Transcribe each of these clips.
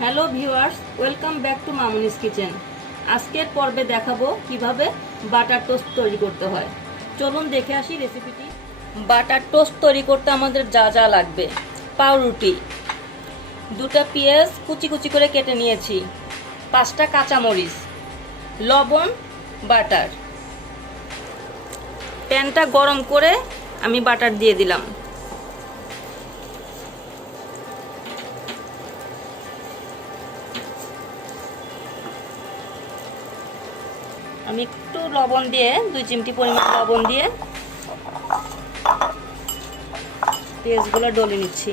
Hello viewers, welcome back to Mamoni's kitchen. আজকের পর্বে দেখাবো কিভাবে বাটার টোস্ট তৈরি করতে হয়। চলুন দেখে আসি রেসিপিটি। বাটার টোস্ট তৈরি করতে আমাদের যা যা লাগবে: পাউরুটি, 2টা পেঁয়াজ কুচি কুচি করে কেটে নিয়েছি, 5টা কাঁচামরিচ, লবণ, বাটার। প্যানটা গরম করে আমি বাটার দিয়ে দিলাম। আমি একটু লবণ দিয়ে 2 চিমটি পরিমাণ লবণ দিয়ে পেঁয়াজগুলো ডলে নিচ্ছি।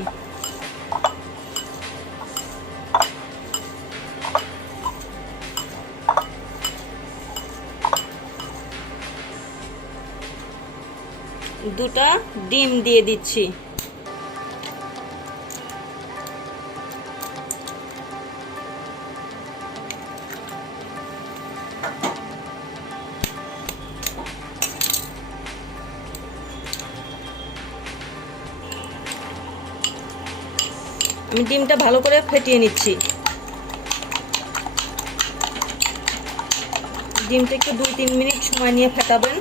দুটা ডিম দিয়ে দিচ্ছি। আমি ডিমটা ভালো করে ফেটিয়ে নিচ্ছি। ডিমটা একটু 2-3 মিনিট সময় নিয়ে ফেটাবেন।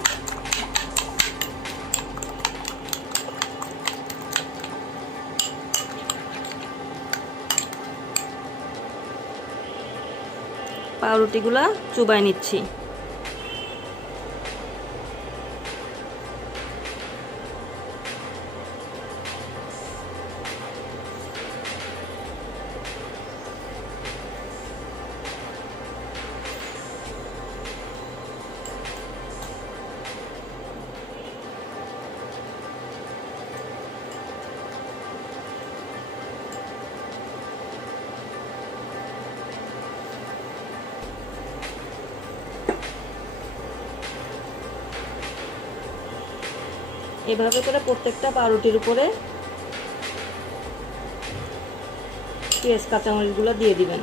পাউরুটিগুলা চুবাই নিচ্ছি। এভাবে করে প্রত্যেকটা পাউরুটির উপরে পেঁয়াজ কাঁচামরিচগুলো দিয়ে দিবেন।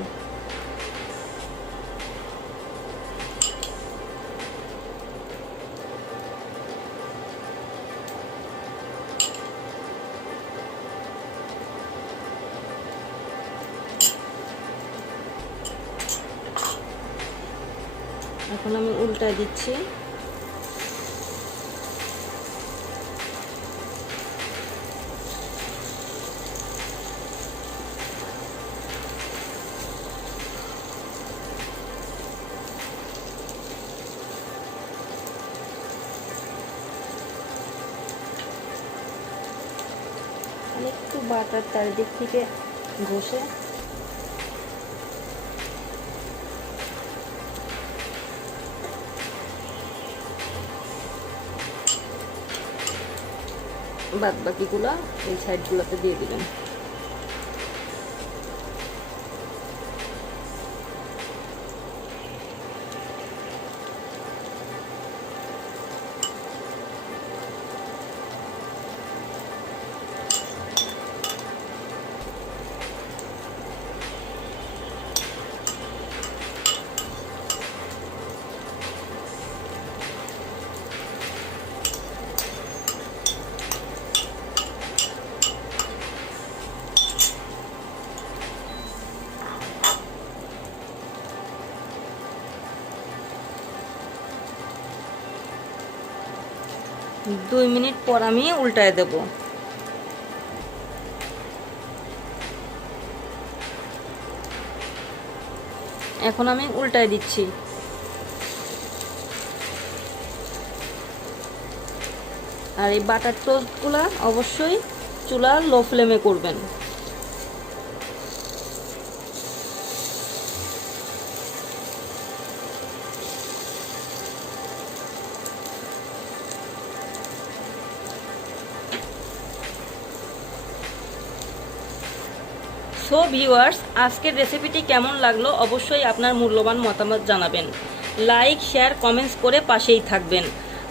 এখন আমি উল্টায় দিচ্ছি। একটু বাটার চারিদিক থেকে ঘষে বাদ বাকিগুলা এই সাইডগুলোতে দিয়ে দিবেন। দুই মিনিট পর আমি উল্টায় দেব। এখন আমি উল্টায় দিচ্ছি। আর এই বাটার টোস্টগুলা অবশ্যই চুলা লো ফ্লেমে করবেন। সো ভিউয়ার্স, আজকের রেসিপিটি কেমন লাগলো অবশ্যই আপনার মূল্যবান মতামত জানাবেন। লাইক, শেয়ার, কমেন্টস করে পাশেই থাকবেন।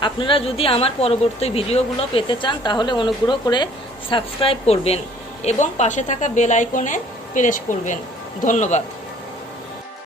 আপনারা যদি আমার পরবর্তী ভিডিওগুলো পেতে চান তাহলে অনুগ্রহ করে সাবস্ক্রাইব করবেন এবং পাশে থাকা বেল আইকনে প্রেস করবেন। ধন্যবাদ।